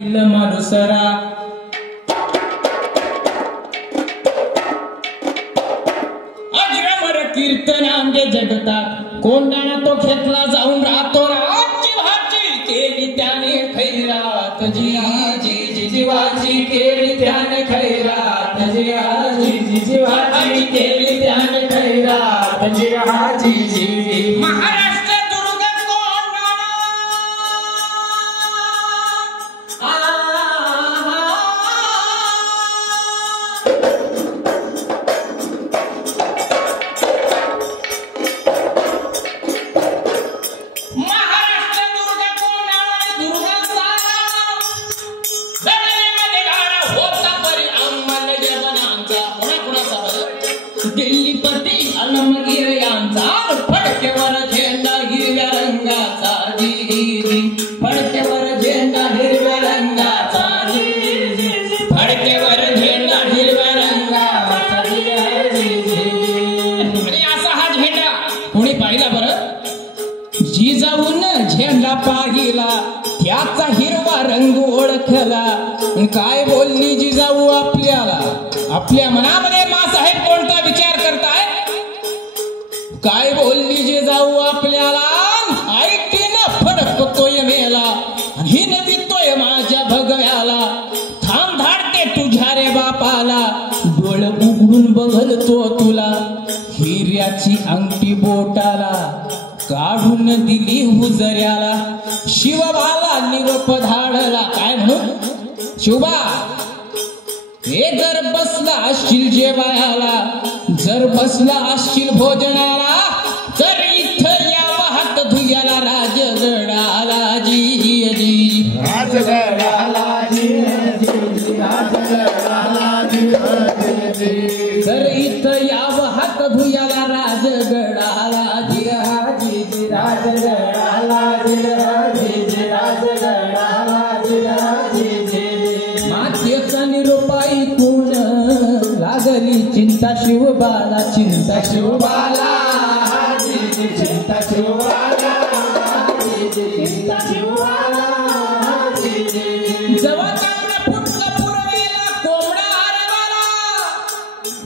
मानुसरा अजरामर कीर्तनांगे जगतात कोंडाणा तो घेतला जाऊन राहतो राजी भाजी केली त्याने खैरात जी जीवाची केली त्याने खैरात जी जीवाची केली त्याने खैरात जी महाराष्ट्र दुर्ग कोंडाणा दिल्लीपती अलमगीर यांचा फडकेवर झेंडा हिरव्या रंगाचा फडकेवर झेंडा हिरव्या रंगाचा फडकेवर झेंडा हिरव्या रंगाचा आणि असा हा झेंडा कोणी पाहिला बरं जिजाऊन झेंडा पाहिला त्याचा हिरवा रंग ओळखला काय बोलली जिजाऊ आपल्याला आपल्या मनामध्ये मासाहेब कोणता विचार करताय काय बोलली जिजाऊ आपल्याला ऐकते ना फडकतोय मेला हिन देतोय माझ्या भगव्याला थांब धाडते तुझ्या रे बापाला डोळ उघडून बघतो तुला हिऱ्याची अंगठी बोटाला काढून दिली हुजऱ्याला शिवबाला निरोप धाडला काय म्हणून शिवबा हे जर बसला असशील जेवायला जर बसला असशील भोजनाला तर इथं यावा हात धुयाला राजगडाला जी राजगडाला तर इथं यावं हात धुयाला राजगडाला जी राजगडाला मातेचा निरोपा ऐकून लागली चिंता शिवबाला चिंता शिवबाला चिंता शिवबाला चिंता शिवबाला जेव्हा चांगलं फुटलं पूर्वेला कोंबडा आरवाला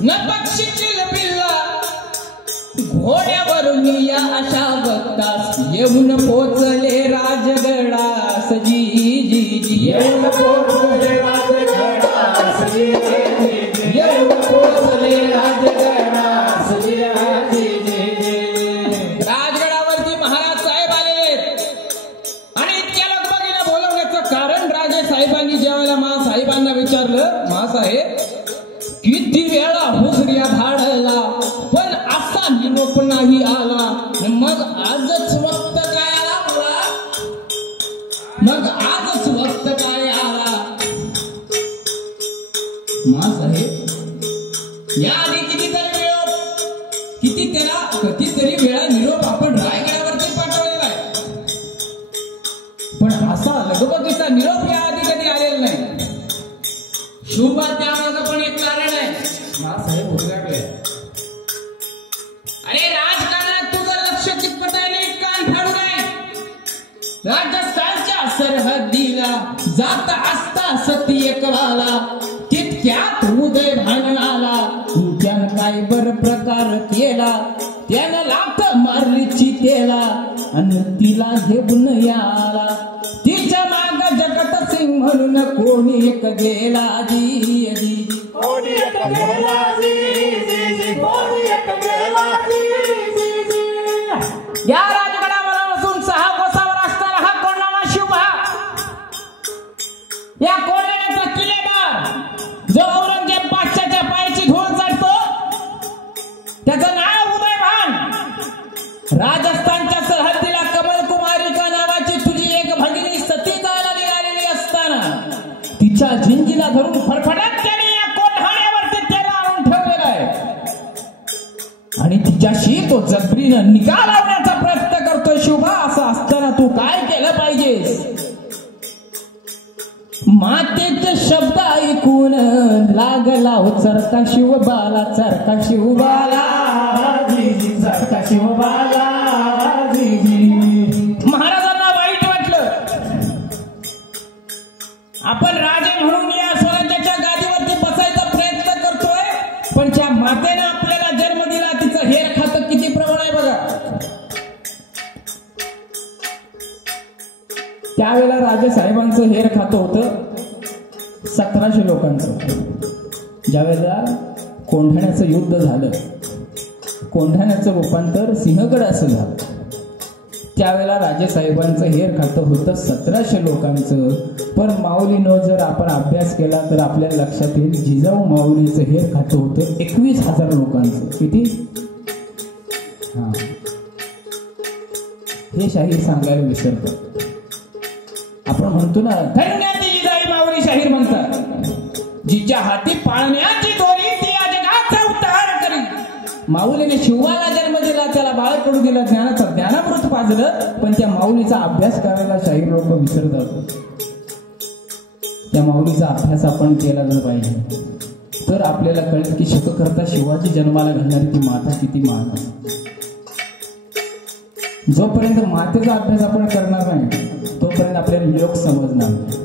न पक्षी चिलबिल्ला घोड्यावरून या अशा बघतास येऊन पोचले राजगडास जी येऊन पोचले राजगडास येऊन पोचले राजगडास राजगडावरती महाराज साहेब आलेले आणि इतक्या लगबगीने बोलवण्याचं कारण राजे साहेबांनी ज्यावेळेला महासाहेबांना विचारलं महासाहेब किती वेळा हुजऱ्या धाडला पण असा निरोप नाही आला मग आजच वक्त काय आला मला मग आजच वक्त काय आला महासाहेब या आधी कितीतरी वेळा निरोप आपण रायगडावरती पाठवलेला आहे पण असा लगबगीचा निरोप या आधी कधी आलेला नाही शुभा त्यामागं पण एक कारण आहे महासाहेब उद्गारले अरे राजकारणात तुझं लक्ष कितपत आहे नाही कान फाडू नये राजस्थानच्या सरहद्दीला जात असता सती एकवाला तितक्यात उदय भांडणाला त्यानं काय बर प्रकार केला त्यानं लाथ मारली चितेला आणि तिला घेऊन याला तिच्या माग जगत सिंग म्हणून कोणी एक गेला जी कोणी एक गेला या राजगडावर बसून 6 कोसावर असताना हा कोंडाणा शिवबा या कोंडाण्याचा किल्लेदार जो औरंगजेब बादशाहच्या पायाची धूळ चढतो त्याचं नाव उदयभान राजस्थानच्या सरहद्दीला कमलकुमारिका नावाची तुझी एक भगिनी सती जायला निघालेली असताना तिच्या झिंजीला धरून फडफडत त्याने या कोंढाण्यावरती त्याला आणून ठेवलेला आहे आणि तिच्याशी तो जबरीनं निकाल लावण्याचा प्रयत्न करतोय शिवबा असं असताना तू काय केलं पाहिजेस मातेचे शब्द ऐकून लागला चरका शिवबाला चरका शिवबाला चरका शिवबाला महाराजांना वाईट वाटलं आपण राजे म्हणून या स्वराज्याच्या गादीवरती बसायचा प्रयत्न करतोय, पण ज्या मातेने आपल्याला जन्म दिला तिचं हेर खातं किती प्रबळ आहे बघा. त्यावेळेला राजेसाहेबांचं हेर खातं होतं 1700 लोकांचं. ज्यावेळेला कोंढाण्याचं युद्ध झालं, कोंढाण्याचं रूपांतर सिंहगड असं झालं, त्यावेळेला राजेसाहेबांचं हेर खातं होतं 1700 लोकांचं. पण माऊलीनं जर आपण अभ्यास केला तर आपल्याला लक्षात येईल जिजाऊ माऊलीचं हेर खातं होतं 21,000 लोकांचं. किती? हा, हे शाहीर सांगायला विसरतो. आपण म्हणतो ना धन्य ती जिजाई माऊली शाहीर म्हणतात, जिच्या हाती पाळण्याची दोरी ती जगाचा उद्धार करी. माऊलीने शिवाला जन्म दिला, त्याला बाळकडू दिला, ज्ञानाचं ज्ञानामृत पाजलं, पण त्या माऊलीचा अभ्यास करायला शाहीर लोक विसरतात. त्या माऊलीचा अभ्यास आपण केला जर पाहिजे तर आपल्याला कळेल की शककर्ता शिवाजी जन्माला घालणारी ती माता किती महान आहे. जोपर्यंत मातेचा अभ्यास आपण करणार नाही तोपर्यंत आपल्याला लोक समजणार नाही.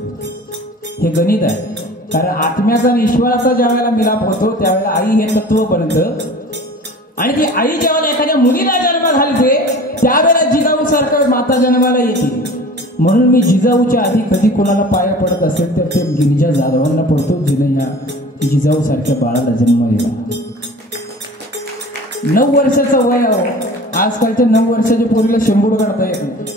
हे गणित आहे. कारण आत्म्याचा आणि ईश्वराचा ज्या वेळेला मिलाप होतो त्यावेळेला आई हे तत्व बनतं, आणि ती आई जेव्हा एखाद्या मुलीला जन्म घालते त्यावेळेला जिजाऊ सारखं माता जन्माला येते. म्हणून मी जिजाऊच्या आधी कधी कोणाला पाया पडत असेल तर ते गिरिजा जाधवांना पडतो, जिने या जिजाऊ सारख्या बाळाला जन्म दिला. 9 वर्षाचं वय आहे. आजकालच्या 9 वर्षाच्या पोरीला शेंबूड काढता येत नाही.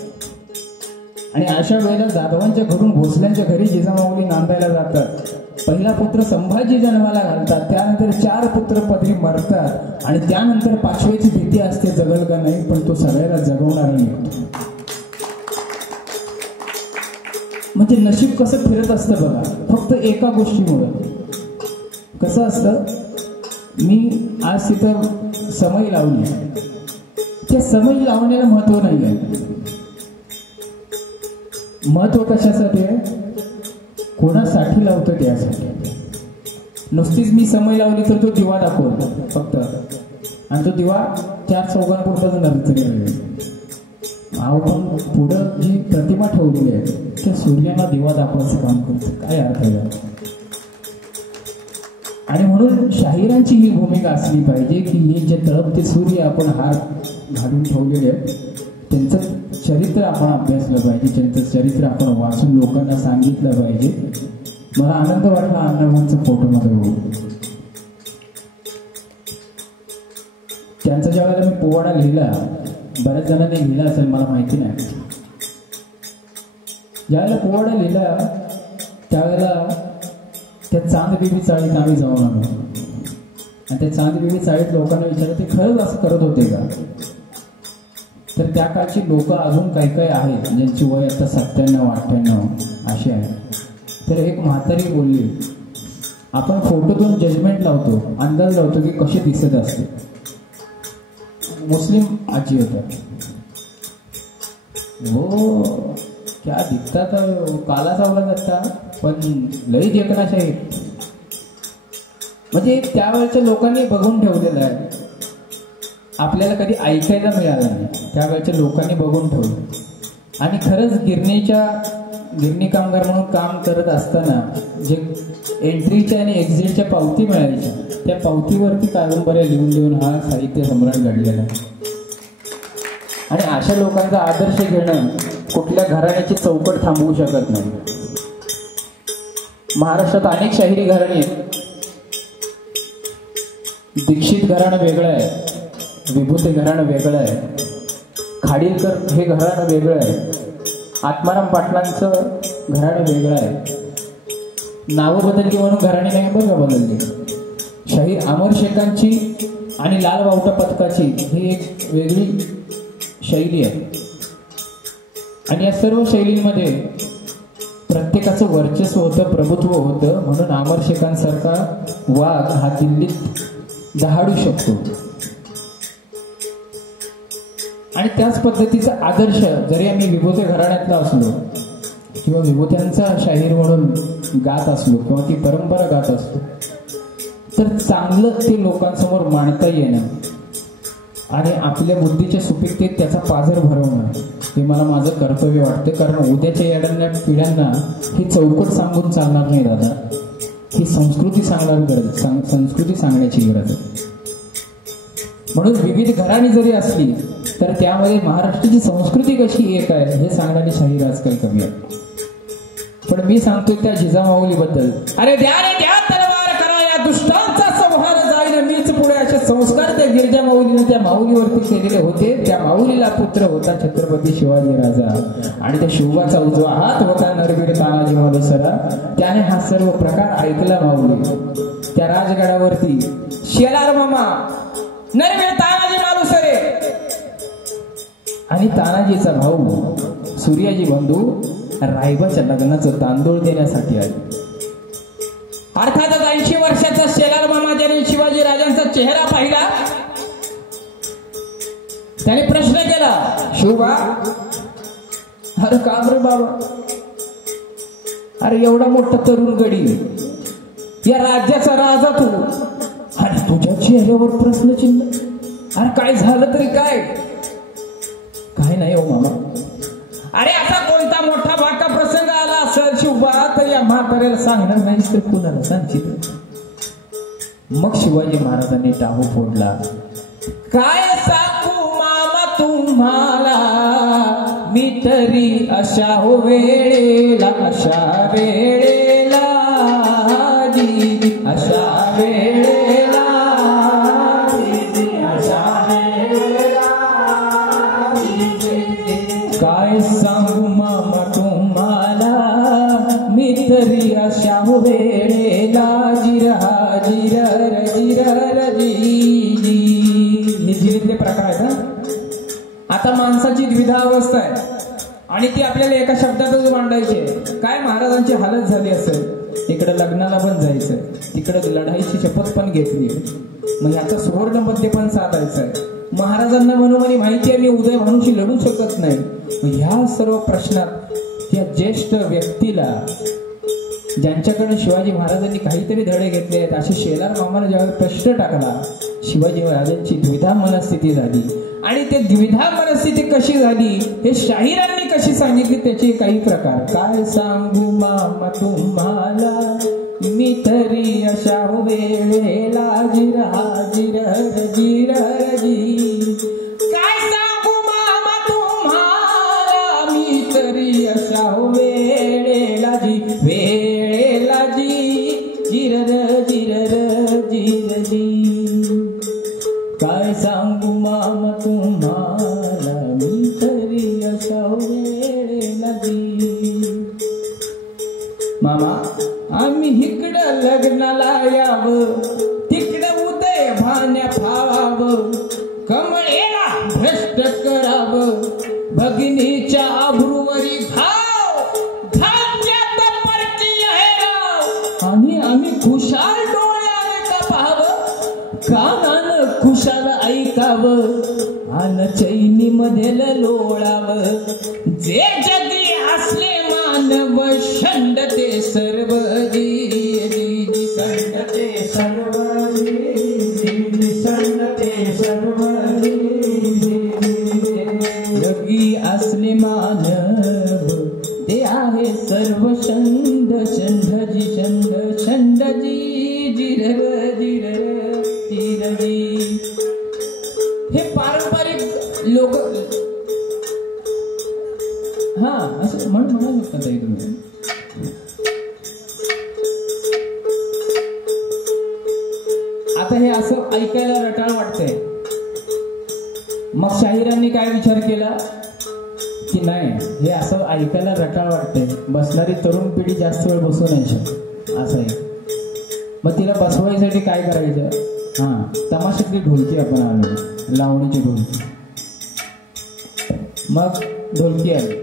आणि अशा वेळेला जाधवांच्या घरून भोसल्यांच्या घरी जिजामाऊली नांदायला जातात. पहिला पुत्र संभाजी जन्माला घालतात, त्यानंतर 4 पुत्र पदरी मरतात, आणि त्यानंतर 5व्याची भीती असते जगल का नाही, पण तो सगळ्याला जगवणारा निघतो. म्हणजे नशीब कसं फिरत असतं बघा, फक्त एका गोष्टीमुळे. कसं असतं, मी आज तिथं समई लावली, त्या समई लावण्याला महत्व नाही आहे. महत्व कशासाठी आहे? कोणासाठी लावतो त्यासाठी. नुसतीच मी समई लावली तर तो दिवा दाखवतो फक्त, आणि तो दिवा 4 चौघांपुरताच नर्सरी राहील. आपण पुढं जी प्रतिमा ठेवलेली आहे त्या सूर्याला दिवा दाखवायचं काम करतो. काय अर्थ आहे? आणि म्हणून शाहिरांची ही भूमिका असली पाहिजे की हे जे तळपते सूर्य आपण हार घालून ठेवलेले आहेत त्यांचं चरित्र आपण अभ्यासलं पाहिजे, त्यांचं चरित्र आपण वाचून लोकांना सांगितलं पाहिजे. मला आनंद वाटला अण्णाभाऊंचं फोटोमध्ये बघून. त्यांचा ज्या वेळेला मी पोवाडा लिहिला, बऱ्याच जणांनी लिहिला असेल मला माहिती नाही. ज्यावेळेला पोवाडा लिहिला त्यावेळेला त्या चांदबिबी चाळीत आम्ही जाऊन आलो, आणि त्या चांदबिबी चाळीत लोकांना विचारलं ते खरंच असं करत होते का? तर त्या काळची लोक अजून काही काही आहेत ज्यांची वय आता 97-98 अशी आहे. तर एक म्हातारी बोलली, आपण फोटोतून जजमेंट लावतो, अंदाज लावतो की कसे दिसत असते. मुस्लिम आजी होत्या. हो क्या दिखता था, काला सावला जाता, पण लई देखना शाहीर. म्हणजे त्यावेळच्या लोकांनी बघून ठेवलेलं आहे, आपल्याला कधी ऐकायला मिळालं नाही. त्यावेळच्या लोकांनी बघून ठेवलं. आणि खरंच गिरणी कामगार म्हणून काम करत असताना जे एंट्रीच्या आणि एक्झिटच्या पावती मिळायच्या त्या पावतीवरती कादंबऱ्या लिहून लिहून हा साहित्य सम्राट घडलेला आहे. आणि अशा लोकांचा आदर्श घेणं कुठल्या घराण्याची चौकट थांबवू शकत नाही. महाराष्ट्रात अनेक शाहिरी घराणे आहेत. दीक्षित घराणं वेगळं आहे, विभूते घराणं वेगळं आहे, खाडीलकर हे घराणं वेगळं आहे, आत्माराम पाटलांचं घराणं वेगळं आहे. नावं बदलली म्हणून घराणे नाही बघा बदलली. शाहीर अमर शेखांची आणि लाल बावटा पथकाची ही एक वेगळी शैली आहे. आणि या सर्व शैलींमध्ये प्रत्येकाचं वर्चस्व होतं, प्रभुत्व होतं. म्हणून अमर शेखांसारखा वाघ हा दिल्लीत दहाडू शकतो. आणि त्याच पद्धतीचा आदर्श जरी आम्ही विभूते घराण्यातला असलो किंवा विभूत्यांचा शाहीर म्हणून गात असलो किंवा ती परंपरा गात असलो तर चांगलं ते लोकांसमोर मांडता येणं आणि आपल्या बुद्धीच्या सुपीकतेत त्याचा पाझर भरवणं हे मला माझं कर्तव्य वाटतं, कारण उद्याच्या येणाऱ्या पिढ्यांना ही चौकट सांगून चालणार नाही दादा. ही संस्कृती संस्कृती सांगण्याची गरज आहे. म्हणून विविध घराणी जरी असली तर त्यामध्ये महाराष्ट्राची संस्कृती कशी एक आहे हे सांगणारी शाहीर आजकाल कमी आहे. पण मी सांगतोय त्या जिजामाऊलीबद्दल, अरे द्या रे द्या तलवार करा या दुष्टांचा संहार जाईल मीच पुढे, असे संस्कार त्या गिरजा माऊलीने त्या माऊलीवरती केलेले होते. त्या माऊलीला पुत्र होता छत्रपती शिवाजी राजा आणि त्या शिवबाचा उजवा हात होता नरवीर तानाजी मालुसरा. त्याने हा सर्व प्रकार ऐकला. माऊली त्या राजगडावरती शेलार मामा नरवीर तानाजी मालुसरे आणि तानाजीचा भाऊ सूर्याजी बंधू रायबाच्या लग्नाचं तांदूळ देण्यासाठी आले. अर्थातच 80 वर्षाचा शेलार मामा ज्याने शिवाजी राजांचा चेहरा पाहिला त्याने प्रश्न केला, शिवबा अरे का रे बाबा, अरे एवढा मोठा तरुण गडी, या राज्याचा राजा तू, आणि तुझ्या चेहऱ्यावर प्रश्नचिन्ह, अरे काय झालं तरी काय नाही हो मामा. अरे असा कोणता मोठा बाका प्रसंग आला असेल शिवबा तर या म्हाताऱ्याला सांगणार नाहीस तर कुणाला सांगशील. मग शिवाजी महाराजांनी टाहू फोडला, काय सांगू मामा तुम्हाला मी तरी अशा वेळेला अशा वेळेला अशा वेळेला काय सांगू मामा तुम्हाला मी तरी अशा वेळेला जिरा जिरर जिरर जी. हे जिरीतले प्रकार आहेत ना. आता माणसाची द्विधा अवस्था आहे आणि ती आपल्याला एका शब्दातच मांडायची आहे. काय महाराजांची हालत झाली असेल, इकडे लग्नाला पण जायचं, तिकडे लढाईची शपथ पण घेतली, मग याचा सुवर्ण मध्ये पण साधायचं आहे. महाराजांना मनोमनी माहिती आहे मी उदय भानूशी लढू शकत नाही. ह्या सर्व प्रश्नात त्या ज्येष्ठ व्यक्तीला ज्यांच्याकडे शिवाजी महाराजांनी काहीतरी धडे घेतले आहेत असे शेलार मामाने ज्यावेळी प्रश्न टाकला, शिवाजी महाराजांची द्विधा मनस्थिती झाली. आणि ते द्विधा मनस्थिती कशी झाली हे शाहिरांनी कशी सांगितली त्याचे काही प्रकार. काय सांगू मामा तुम्हाला मी तरी अशा वेळेला जिरा जिरर जिरर जी. काय सांगू मामा तुम्हाला मी तरी अशा वेळेला वेळेला जिरर जिरर जिर जी. काय सांगू मामा तुम्हाला मी तरी अशा वेळेला मामा आम्ही इकडं लग्नाला यावं, तिकडं उदय भाण्या फावावं, कमळेला भ्रष्ट करावं, भगिनीच्या आभरूवरी घाव, धान्यात परकीय हे राव, आणि आम्ही खुशाल डोळ्याने का पाहावं, कानानं खुशाल ऐकावं, आन चैनी मध्ये लोळावं, जे जगी असले मानव शंड ते सर्व जी संड ते सर्व संड ते सर्व जगी असले मानव ते आहे सर्व शंड शंडजी शंड शंडजी जिरर जिरर जिरजी. हे पारंपरिक लोक हा असं म्हणू शकता तुम्ही. आता हे असं ऐकायला रटाळ वाटतंय. मग शाहिरांनी काय विचार केला की नाही हे असं ऐकायला रटाळ वाटतंय, बसणारी तरुण पिढी जास्त वेळ बसू नाही शकत असं आहे. मग तिला बसवायसाठी काय करायचं, हा तमाशातली ढोलकी आपण आणू, लावणीची ढोलकी. मग ढोलकी आली,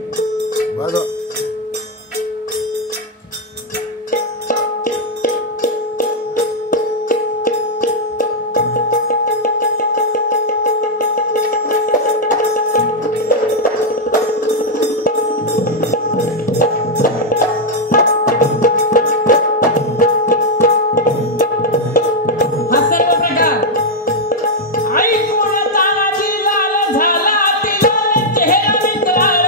चेहरा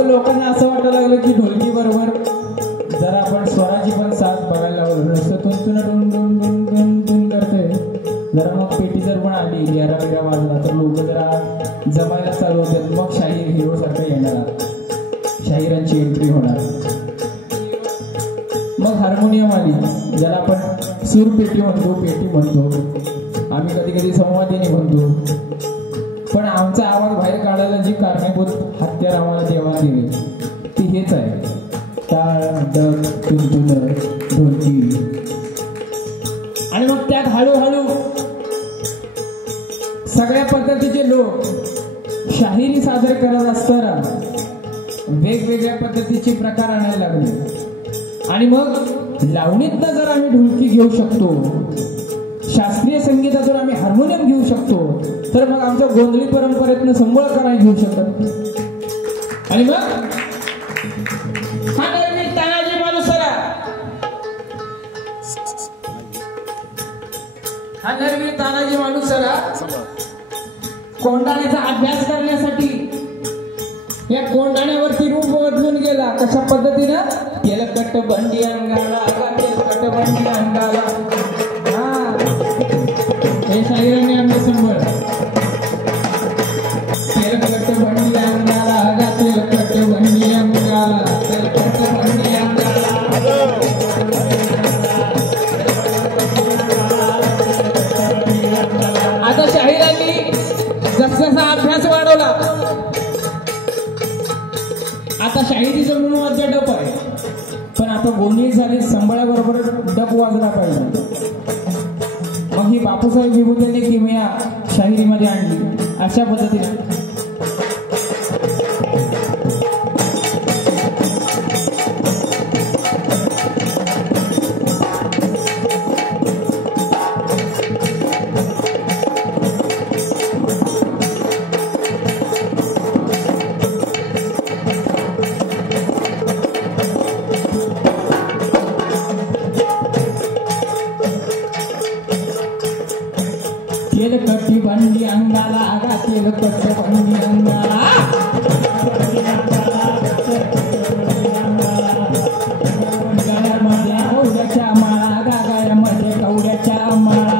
मग लोकांना असं वाटायला लागलं की ढोलकी बरोबर जरा आपण स्वराची पण साथ बघायला लागलो. नुसतं तुंतुन डुन डुन डुन डुन डुन करते. जरा मग पेटी जर पण आली यारा बिरा वाजला तर लोक जरा जमायला चालू होतात. मग शाहीर हिरो सारखं येणार, शाहिरांची एंट्री होणार. मग हार्मोनियम आली, ज्याला आपण सूरपेटी म्हणतो, पेटी म्हणतो, आम्ही कधी कधी संवादिनी म्हणतो. पण आमचा आवाज बाहेर काढायला जी कारणीभूत हत्यार आम्हाला देवाला दिले ती हेच आहे, टाळ, डग, तुंतुन, ढोलकी. आणि मग त्यात हळूहळू सगळ्या पद्धतीचे लोक शाहिरी सादर करत असताना वेगवेगळ्या पद्धतीचे प्रकार आणायला लागले. आणि मग लावणीतनं जर आम्ही ढोलकी घेऊ शकतो, शास्त्रीय संगीतातून आम्ही हार्मोनियम घेऊ शकतो, तर मग आमच्या गोंधळी परंपरेतनं संबळ करायला घेऊ शकत. आणि मग हा नरवीर तानाजी मालुसरा, हा नरवीर तानाजी मालुसरा कोंढाण्याचा अभ्यास करण्यासाठी या कोंढाण्यावरती रूप बदलून गेला. कशा पद्धतीनं? तेलकट बंडी अंगाला, तेलकट बंडी अंगाला. हा, हे शाहिरांनी आमचं संबळ. तेलकट बंडी अंगाला, तेलकट बंडी अंगाला, तेलकट बंडी अंगाला. आता शाहिरांनी जसा अभ्यास वाढवला, आता शाहिरीचं म्हणून वाद्य डप आहे, पण आता गोंधळी झाली, संबळाबरोबर डप वाजला पाहिजे. मग ही बापूसाहेब विभूतींनी किमया शाहिरीमध्ये आणली. अशा पद्धतीने तेलकटी बंडी अंगाला, आगा तेलकट बंडी अंगाला. गळ्यामध्ये कवड्याच्या माळा, गागाळ्यामध्ये कवड्याच्या माळा.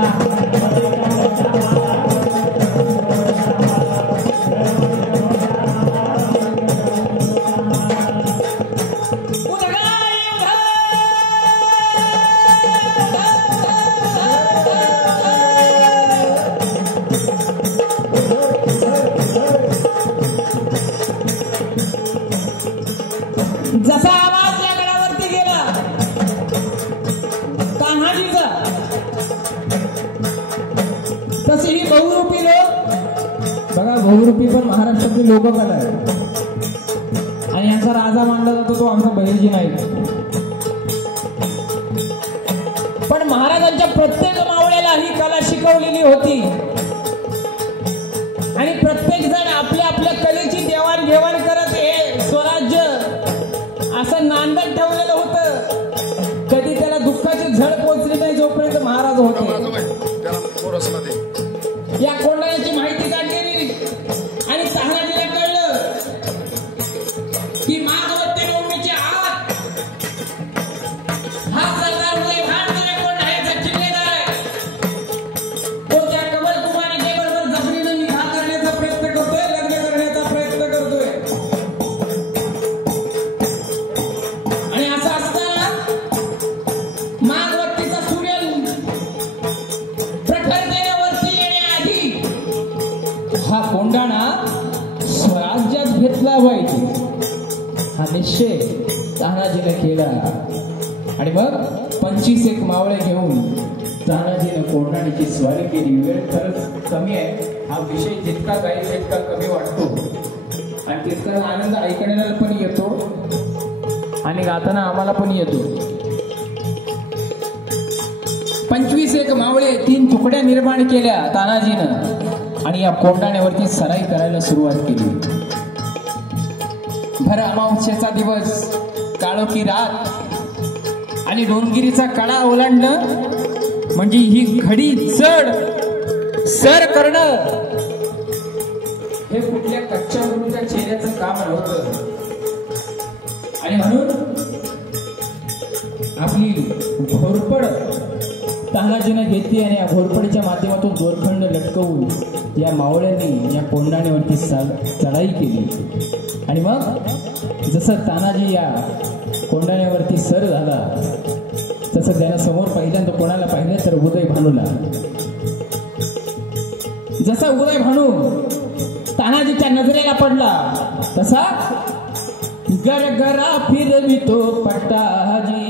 जसा आवाज या गडावरती गेला तान्हाजीचा, तशी ही बहुरूपी लोक बघा. बहुरूपी पण महाराष्ट्रातली लोककला आहे. आणि यांचा राजा मानला जातो तो आमचा बहिर्जी नाईक. पण महाराजांच्या प्रत्येक मावळ्याला ही कला शिकवलेली होती. आणि प्रत्येक जण आपल्या आपल्या कलेची देवाणघेवाण करत हे स्वराज्य असं नांदत ठेवलेलं होतं. कधी त्याला दुःखाची झळ पोचली नाही जोपर्यंत महाराज होते. या कोंढाण्याची माहिती काढलेली आणि तानाजीला कळलं की मागवते नवमीच्या आत हा सरदार उदय भान कोंढाण्याचा किल्लेदार आहे. तो त्या कमलकुमारी बरोबर जबरीनं निकाह करण्याचा प्रयत्न करतोय, लग्न करण्याचा प्रयत्न करतोय. आणि असं असताना मागवतीचा सूर्य प्रखरतेवरती येण्याआधी हा कोंढाणा स्वराज्यात घेतला पाहिजे हा निश्चय तानाजीने केला. आणि मग 25 एक मावळे घेऊन तानाजीने कोंढाण्याची स्वारी केली. वेळ खरंच कमी आहे. हा विषय जितका गायचा तितका कमी वाटतो आणि तितका आनंद ऐकण्याला पण येतो आणि गाताना आम्हाला पण येतो. 25 एक मावळे 3 तुकड्या निर्माण केल्या तानाजीनं आणि या कोंढाण्यावरती सराई करायला सुरुवात केली. भर अमावस्येचा दिवस, काळोखी रात आणि डोंगिरीचा कडा ओलांडणं म्हणजे ही घडी चढ सर करणं हे कुठल्या कच्च्या मुलीच्या चेहऱ्याचं काम नव्हतं. आणि म्हणून आपली घोरपड तानाजीने घेतली आणि या घोरपडीच्या माध्यमातून दोरखंड लटकवून या मावळ्यांनी या कोंडाण्यावरती चढाई केली. आणि मग जसं तानाजी या कोंडाण्यावरती सर झाला तसं त्यानं समोर पहिल्यांदा कोणाला पाहिलं तर उदय भानूला. जसा उदय भानू तानाजीच्या नजरेला पडला तसा गरगरा फिरवितो पट्टाजी.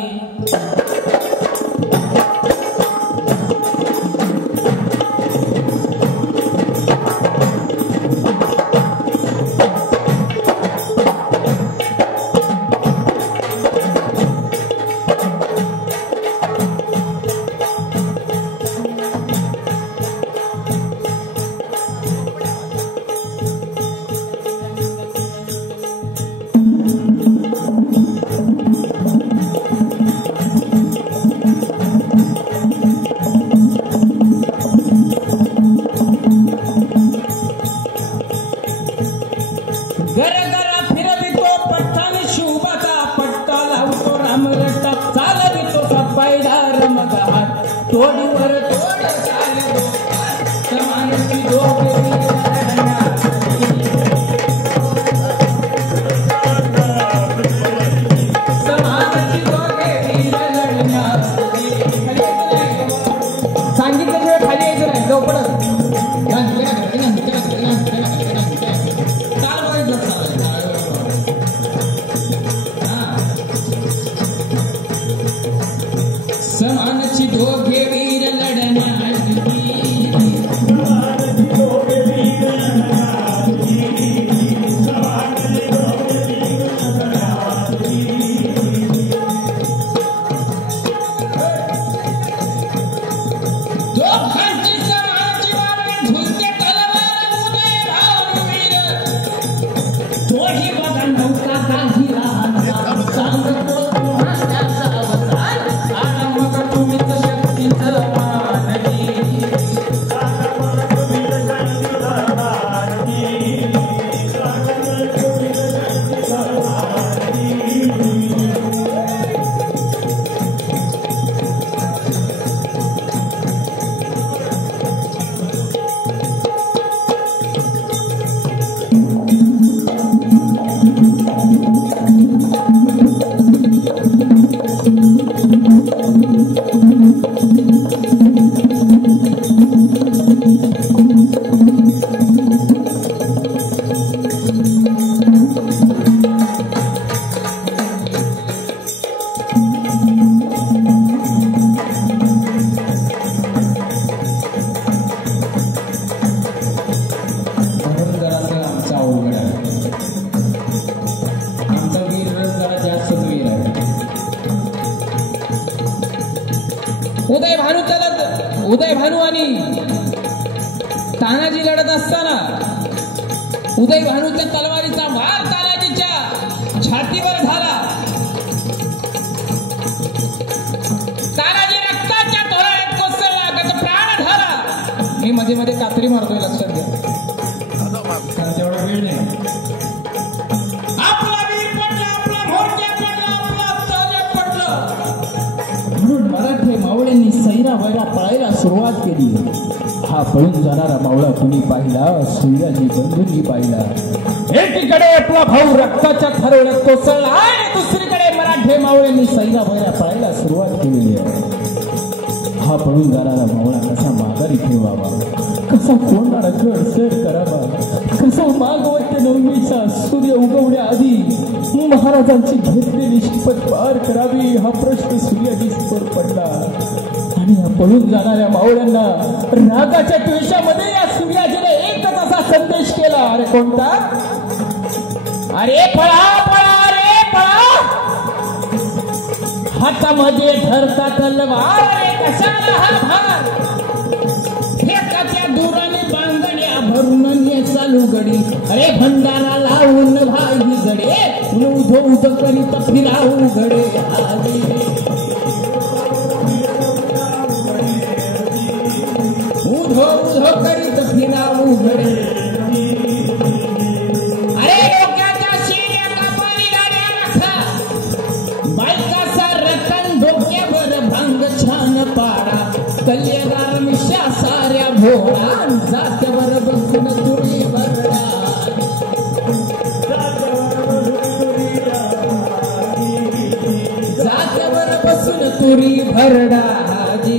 उदय भानू आणि तानाजी लढत असताना उदय भानूच्या तलवारीचा वार तानाजीच्या छातीवर झाला. तानाजी रक्ताच्या तोरणात कोसळला, त्याचा प्राण झाला. मी मध्ये मध्ये कात्री मारतोय, लक्षात घ्या, कारण तेवढा वेळ नाही. आपला वीर पडला, आपला भोरक्या पडला, आपला ताजा पडला म्हणून मराठे मावळ्यांनी सैरा वैरा पळायला सुरुवात केली. हा पळून जाणारा मावळा कुणी पाहिला, सूर्याजी बंधूंनी पाहिला. एकीकडे आपला भाऊ रक्ताच्या थरोड्यात कोसळला आणि दुसरीकडे मराठे मावळ्यांनी सैरा वैरा पळायला सुरुवात केलेली आहे. हा पळून जाणारा मावळा कसा माघारी ठेवावा, कसा कोणाला गड सर करावा, कसा मागवत्य नवमीचा सूर्य उगवण्याआधी महाराजांची घेतलेली शपथ पार करावी, हा प्रश्न सूर्याजी समोर पडला. आणि या पळून जाणाऱ्या मावळ्यांना रागाच्या द्वेषामध्ये या सूर्याजीने एकच असा संदेश केला. अरे कोणता? अरे पळा पळा रे पळा, हातामध्ये धरता तलवार, अरे कशाला हा भार, फेका त्या दुराने बांगड्या भरून चालू गडी, अरे भंडारा लावून भाई गडे, उध उध करीत फिराऊ गडे आले, उधो उधो करीत फिराऊ गडे. अरे डोक्याच्या शिऱ्या कापारी गाड्या राखा, कल्लेदार मिशा साऱ्या भोळा जात्यावर बसून तुरी भरडा जात्यावर बसून तुरी भरडा जी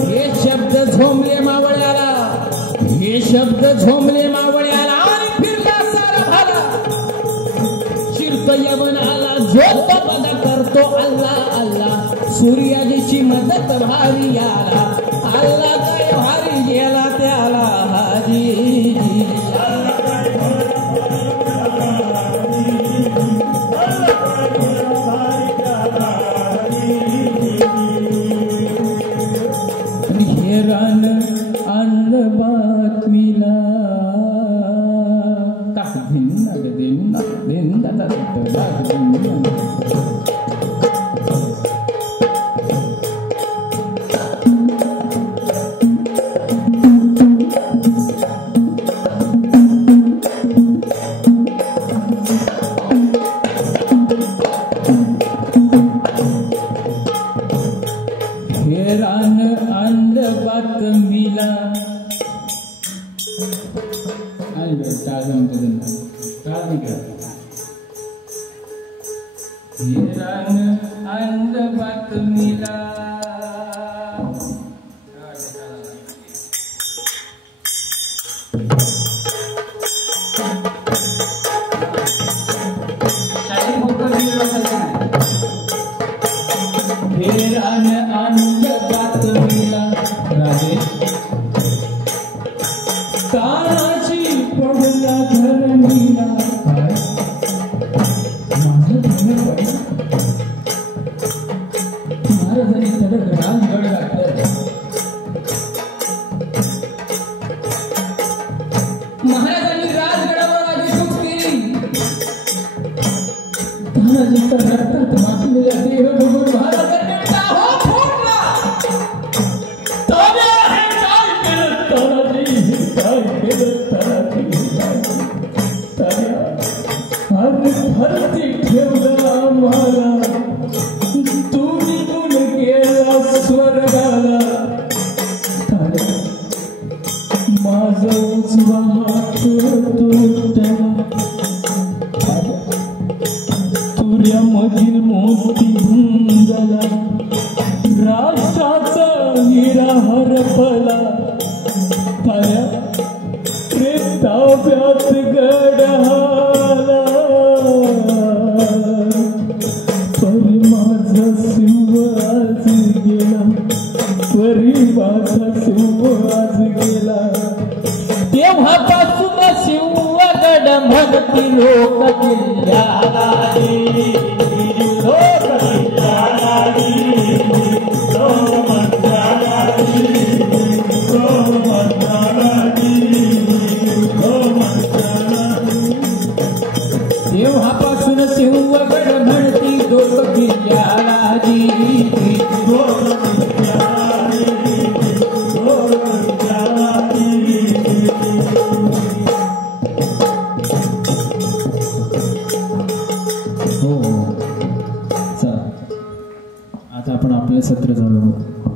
हे शब्द झोंबले मावळ्याला हे शब्द झोंबले मावळ्याला आणि फिरला सारा भाला शिरतो यवनाला जोत बघा करतो अल्लाह अल्लाह सूर्याजीची मदत भारी याला अल्लाह काय भारी गेला त्याला हाजी हेरान अन्न बातमीला टाक धिन्ना धिन्ना धिन्ना हेरान अंध बातमीला हेरान अंध बातमीला हेरान अंध बातमीला राजे तानाची पडला धरणीला माझं धरण पडलं महाराजांनी तडक राजगड गाठलं महाराजांनी राजगडावर आधी चूक केली तानाजीचा रक्तात माखलेला देह बघून महाराजांनी भरती ठेवला आम्हाला तू निघून गेला स्वर्गाला माझा उजवा हात तुटला तुऱ्यामधील मोती झाला राष्ट्राचा हिरा हरपला ताब्यात गडाला परी माझा शिव आज गेला परी माझा शिव आज गेला तेव्हापासून शिवगड म्हणती लोक किल्ल्याला तेव्हापासून शिवगड म्हणती लोक किल्ल्याला हो चला आता आपण आपलं सत्र चालू